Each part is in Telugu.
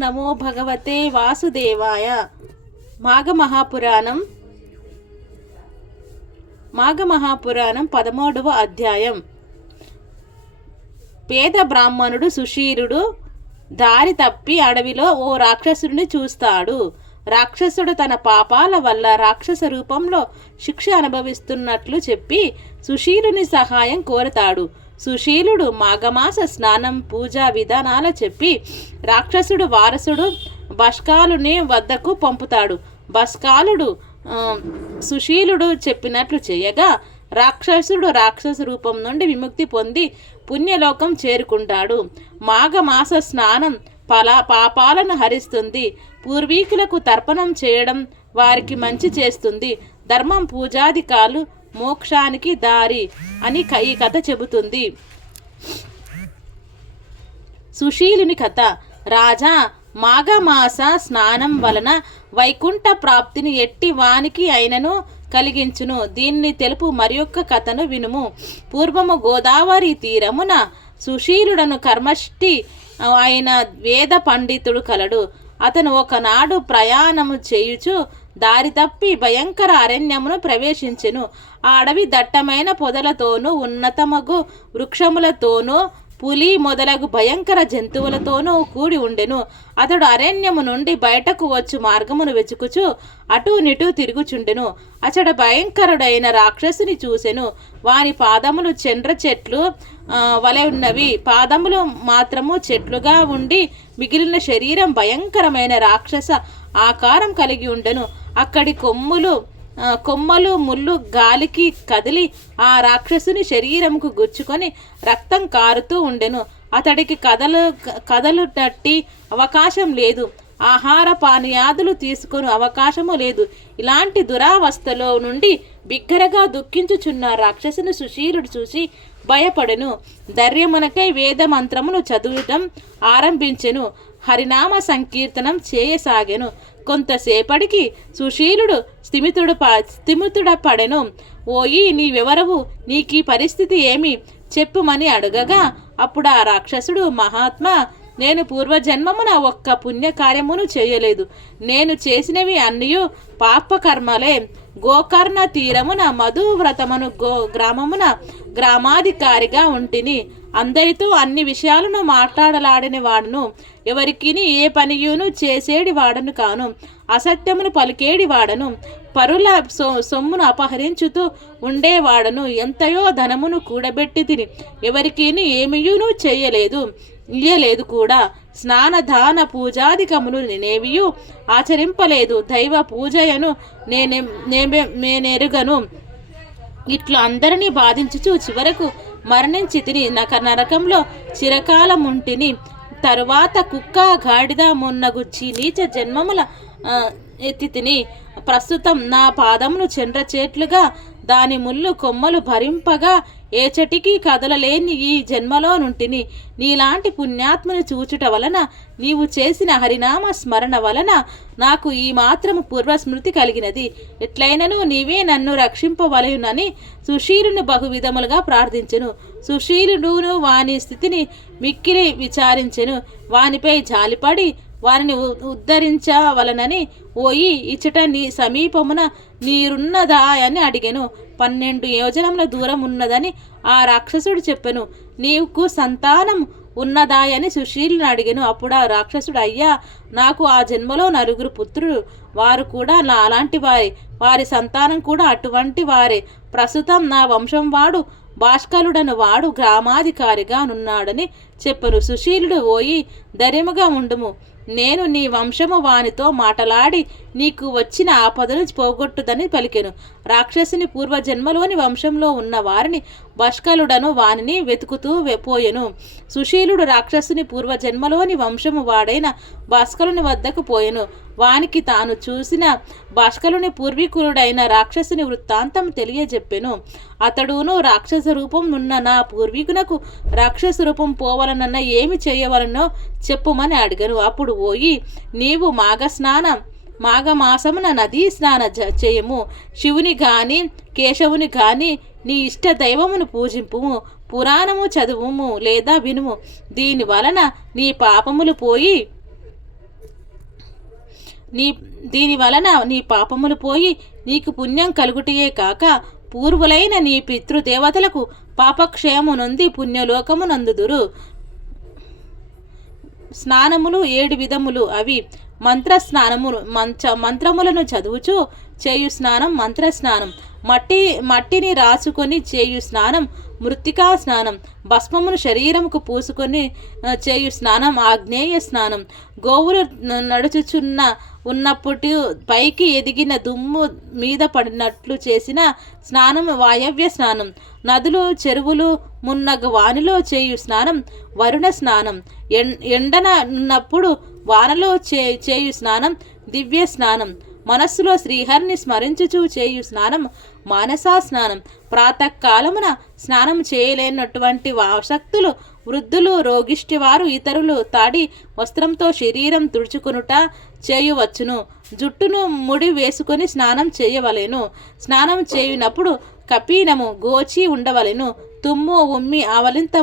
నమో భగవతే వాసుదేవాయ. మాఘమహాపురాణం 13వ అధ్యాయం. పేద బ్రాహ్మణుడు సుశీరుడు దారి తప్పి అడవిలో ఓ రాక్షసుడిని చూస్తాడు. రాక్షసుడు తన పాపాల వల్ల రాక్షస రూపంలో శిక్ష అనుభవిస్తున్నట్లు చెప్పి సుశీలుని సహాయం కోరతాడు. సుశీలుడు మాఘమాస స్నానం పూజా విధానాల చెప్పి రాక్షసుడు వారసుడు బష్కాలుని వద్దకు పంపుతాడు. బష్కాలుడు సుశీలుడు చెప్పినట్లు చేయగా రాక్షసుడు రాక్షస రూపం నుండి విముక్తి పొంది పుణ్యలోకం చేరుకుంటాడు. మాఘమాస స్నానం పాపాలను హరిస్తుంది. పూర్వీకులకు తర్పణం చేయడం వారికి మంచి చేస్తుంది. ధర్మం పూజాధికాలు మోక్షానికి దారి అని ఈ కథ చెబుతుంది. సుశీలుని కథ. రాజా, మాఘమాస స్నానం వలన వైకుంఠ ప్రాప్తిని ఎట్టి వానికి అయినను కలిగించును. దీన్ని తెలుపు మరియొక్క కథను వినుము. పూర్వము గోదావరి తీరమున సుశీలుడను కర్మష్టి ఆయన వేద పండితుడు కలడు. అతను ఒకనాడు ప్రయాణము చేయుచు దారి తప్పి భయంకర అరణ్యమును ప్రవేశించెను. ఆ అడవి దట్టమైన పొదలతోనూ ఉన్నతమగు వృక్షములతోనూ పులి మొదలగు భయంకర జంతువులతోనూ కూడి ఉండెను. అతడు అరణ్యము నుండి బయటకు వచ్చు మార్గమును వెతుకుచు అటూ నిటూ తిరుగుచుండెను. అతడ భయంకరుడైన రాక్షసుని చూసెను. వాని పాదములు చండ్ర చెట్లు వలె ఉన్నవి. పాదములు మాత్రము చెట్లుగా ఉండి మిగిలిన శరీరం భయంకరమైన రాక్షస ఆకారం కలిగి ఉండెను. అక్కడి కొమ్మలు ముళ్ళు గాలికి కదిలి ఆ రాక్షసుని శరీరముకు గుచ్చుకొని రక్తం కారుతూ ఉండెను. అతడికి కదలుటట్టి అవకాశం లేదు. ఆహార పానీయాదులు తీసుకొని అవకాశము లేదు. ఇలాంటి దురావస్థలో నుండి బిగ్గరగా దుఃఖించుచున్న రాక్షసుని సుశీలుడు చూసి భయపడెను. ధైర్యమునకై వేద మంత్రమును చదువటం ఆరంభించెను. హరినామ సంకీర్తనం చేయసాగెను. కొంతసేపటికి సుశీలుడు స్థిమితుడపడెను. ఓయి, నీవెవరవు? నీకీ పరిస్థితి ఏమి? చెప్పుమని అడుగగా అప్పుడు ఆ రాక్షసుడు, మహాత్మా, నేను పూర్వజన్మమున ఒక్క పుణ్యకార్యమును చేయలేదు. నేను చేసినవి అన్నయూ పాపకర్మలే. గోకర్ణ తీరమున మధువ్రతమును గ్రామమున గ్రామాధికారిగా ఉంటిని. అందరితో అన్ని విషయాలను మాట్లాడలాడని వాడును. ఎవరికి ఏ పనియును చేసేడి వాడను కాను. అసత్యమును పలికేడి వాడను. పరుల సొమ్మును అపహరించుతూ ఉండేవాడను. ఎంతయో ధనమును కూడబెట్టి తిని ఎవరికి ఏమియును ఇయ్యలేదు కూడా. స్నానదాన పూజాధికములు నేనేవియు ఆచరింపలేదు. దైవ పూజయను నేనెరుగను. ఇట్లా అందరినీ బాధించుచు చివరకు మరణించి తిని నరకంలో చిరకాలముంటిని. తరువాత కుక్క గాడిద మొన్నగుచ్చి నీచ జన్మముల ఎత్తి తిని. ప్రస్తుతం నా పాదమును చెండ్రచేట్లుగా దాని ముళ్ళు కొమ్మలు భరింపగా ఏచటికి కదలలేని ఈ జన్మలో నుంటిని. నీలాంటి పుణ్యాత్మని చూచుట వలన నీవు చేసిన హరినామ స్మరణ వలన నాకు ఈ మాత్రము పూర్వస్మృతి కలిగినది. ఎట్లయినను నీవే నన్ను రక్షింపవలయునని సుశీలుని బహువిధములుగా ప్రార్థించెను. సుశీలుడును వాని స్థితిని మిక్కిలి విచారించెను. వానిపై జాలిపడి వారిని ఉద్ధరించవలనని, ఓయి, ఇచ్చట నీ సమీపమున నీరున్నదా అని అడిగెను. 12 యోజనముల దూరం ఉన్నదని ఆ రాక్షసుడు చెప్పెను. నీకు సంతానం ఉన్నదాయని సుశీలుని అడిగెను. అప్పుడు ఆ రాక్షసుడు, అయ్యా, నాకు ఆ జన్మలో 9 పుత్రులు. వారు కూడా అలాంటి వారి సంతానం కూడా అటువంటి వారే. ప్రస్తుతం నా వంశం వాడు భాష్కలుడను వాడు గ్రామాధికారిగా నున్నాడని చెప్పను. సుశీలుడు, ఓయి, ధైర్యముగా ఉండుము. నేను నీ వంశము వానితో మాటలాడి నీకు వచ్చిన ఆపదను పోగొట్టుదని పలికెను. రాక్షసుని పూర్వజన్మలోని వంశంలో ఉన్న వారిని భాష్కలుడను వానిని వెతుకుతూ పోయెను. సుశీలుడు రాక్షసుని పూర్వజన్మలోని వంశము వాడైన భాస్కరుని వద్దకు పోయెను. వానికి తాను చూసిన భాస్కరుని పూర్వీకుడైన రాక్షసుని వృత్తాంతం తెలియజెప్పెను. అతడును రాక్షస రూపం నున్న నా పూర్వీకునకు రాక్షస రూపం పోవలనన్న ఏమి చేయవలనో చెప్పుమని అడిగను. అప్పుడు, ఓయి, నీవు మాఘమాసమున నదీ స్నాన చేయము. శివుని గాని కేశవుని గాని నీ ఇష్ట దైవమును పూజింపుము. పురాణము చదువుము లేదా వినుము. దీని వలన నీ పాపములు పోయి నీ దీని వలన నీ పాపములు పోయి నీకు పుణ్యం కలుగుటయే కాక పూర్వులైన నీ పితృదేవతలకు పాపక్షయము నొంది పుణ్యలోకమునందుదురు. స్నానములు 7 విధములు. అవి మంత్రస్నానములు, మంత్రములను చదువుచు చేయు స్నానం మంత్రస్నానం. మట్టిని రాసుకొని చేయు స్నానం మృత్తికా స్నానం. భస్మమును శరీరముకు పూసుకొని చేయు స్నానం ఆగ్నేయ స్నానం. గోవులు నడుచుచున్న ఉన్నప్పుడు పైకి ఎదిగిన దుమ్ము మీద పడినట్లు చేసిన స్నానం వాయవ్య స్నానం. నదులు చెరువులు మున్నగు వానిలో చేయు స్నానం వరుణ స్నానం. ఎండన ఉన్నప్పుడు వానలో చేయు స్నానం దివ్య స్నానం. మనస్సులో శ్రీహరిని స్మరించుచూ చేయు స్నానం మానసా స్నానం. ప్రాతకాలమున స్నానం చేయలేనటువంటి ఆసక్తులు వృద్ధులు రోగిష్టి వారు ఇతరులు తాడి వస్త్రంతో శరీరం తుడుచుకొనుట చేయవచ్చును. జుట్టును ముడి వేసుకొని స్నానం చేయవలెను. స్నానం చేయునప్పుడు కపీనము గోచి ఉండవలెను. తుమ్ము ఉమ్మి ఆవలింత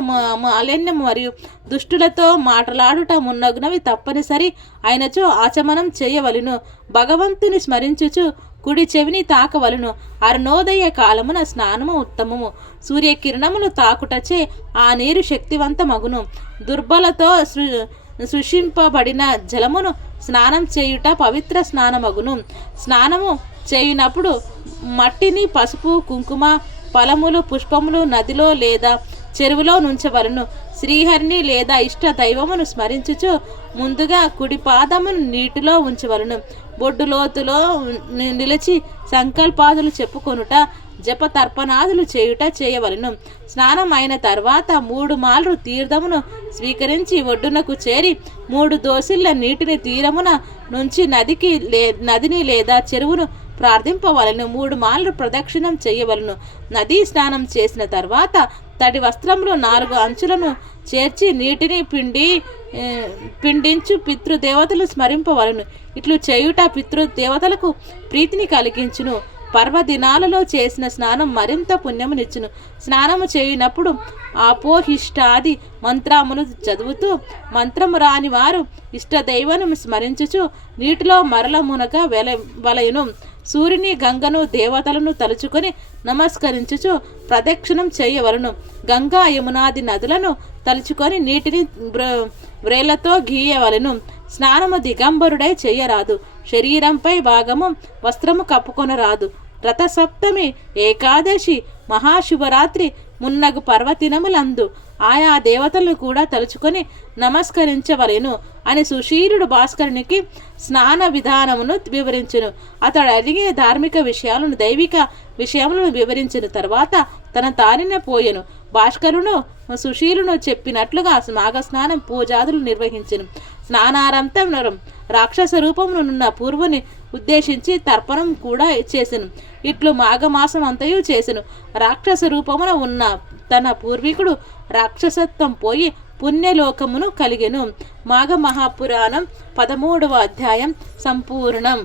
మాలిన్యం మరియు దుష్టులతో మాటలాడుట మున్నగునవి తప్పనిసరి అయినచో ఆచమనం చేయవలెను. భగవంతుని స్మరించుచు కుడి చెవిని తాకవలను. అరుణోదయ కాలమున స్నానము ఉత్తమము. సూర్యకిరణములు తాకుటచే ఆ నీరు శక్తివంతమగును. దుర్బలతో సృష్టింపబడిన జలమును స్నానం చేయుట పవిత్ర స్నానమగును. స్నానము చేయునప్పుడు మట్టిని పసుపు కుంకుమ ఫలములు పుష్పములు నదిలో లేదా చెరువులో నుంచవలను. శ్రీహరిని లేదా ఇష్ట దైవమును స్మరించుచు ముందుగా కుడి పాదమును నీటిలో ఉంచవలను. బొడ్డు లోతులో నిలిచి సంకల్పాదులు చెప్పుకొనుట జప తర్పణాదులు చేయుట చేయవలను. స్నానం అయిన తర్వాత 3 మార్లు తీర్థమును స్వీకరించి ఒడ్డునకు చేరి 3 దోసిళ్ల నీటిని తీరమున నుంచి నదిని లేదా చెరువును ప్రార్థింపవలను. 3 మార్లు ప్రదక్షిణం చేయవలను. నదీ స్నానం చేసిన తర్వాత తడి వస్త్రములు 4 అంచులను చేర్చి నీటిని పిండించు పితృదేవతలు స్మరింపవలను. ఇట్లు చేయుట పితృదేవతలకు ప్రీతిని కలిగించును. పర్వదినాలలో చేసిన స్నానం మరింత పుణ్యమునిచ్చును. స్నానము చేయునప్పుడు ఆపోహిష్టాది మంత్రములు చదువుతూ మంత్రము రాని వారు ఇష్టదైవను స్మరించుచు నీటిలో మరల మునక వలయును. సూర్యుని గంగను దేవతలను తలుచుకొని నమస్కరించుచు ప్రదక్షిణం చేయవలను. గంగా యమునాది నదులను తలుచుకొని నీటిని వ్రేళ్లతో గీయవలను. స్నానము దిగంబరుడై చేయరాదు. శరీరంపై భాగము వస్త్రము కప్పుకొనరాదు. రథసప్తమి ఏకాదశి మహాశివరాత్రి మున్నగు పర్వదినములందు ఆయా దేవతలను కూడా తలుచుకొని నమస్కరించవలెను అని సుశీలుడు భాస్కరునికి స్నాన విధానమును వివరించెను. అతడు అడిగిన ధార్మిక విషయాలను దైవిక విషయములను వివరించిన తర్వాత తన తానిన పోయెను. భాస్కరును సుశీలును చెప్పినట్లుగా మాఘస్నానం పూజాదులు నిర్వహించెను. స్నానానంతరం రాక్షస రూపమునున్న పూర్వుని ఉద్దేశించి తర్పణం కూడా చేసెను. ఇట్లు మాఘమాసం అంతయు చేసెను. రాక్షస రూపమున ఉన్న తన పూర్వీకుడు రాక్షసత్వం పోయి పుణ్యలోకమును కలిగెను. మాఘ మహాపురాణం 13వ అధ్యాయం సంపూర్ణం.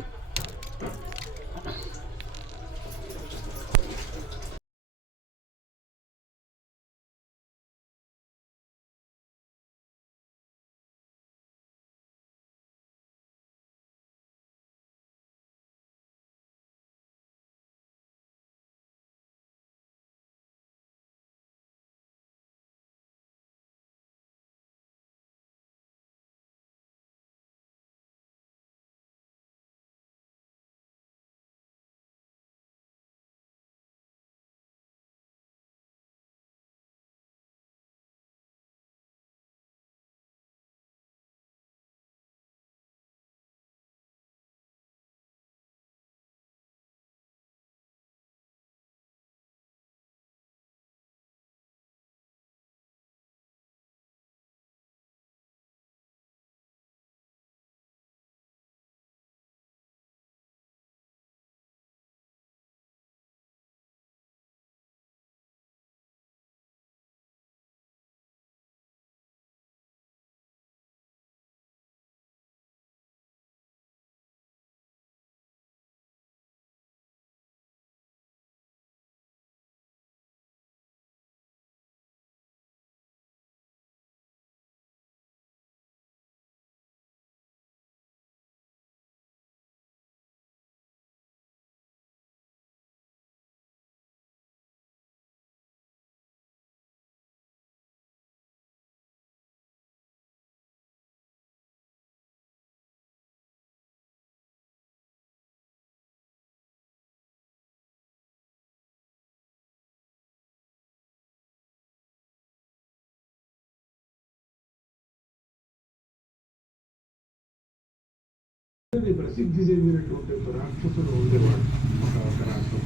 ప్రసిద్ధి చెందినటువంటి ఒక రాక్షసుడు ఉండేవాడు ఒక రాష్ట్రం.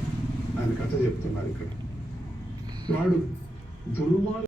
ఆయన కథ చెప్తున్నారు ఇక్కడ. వాడు దుర్మార్గ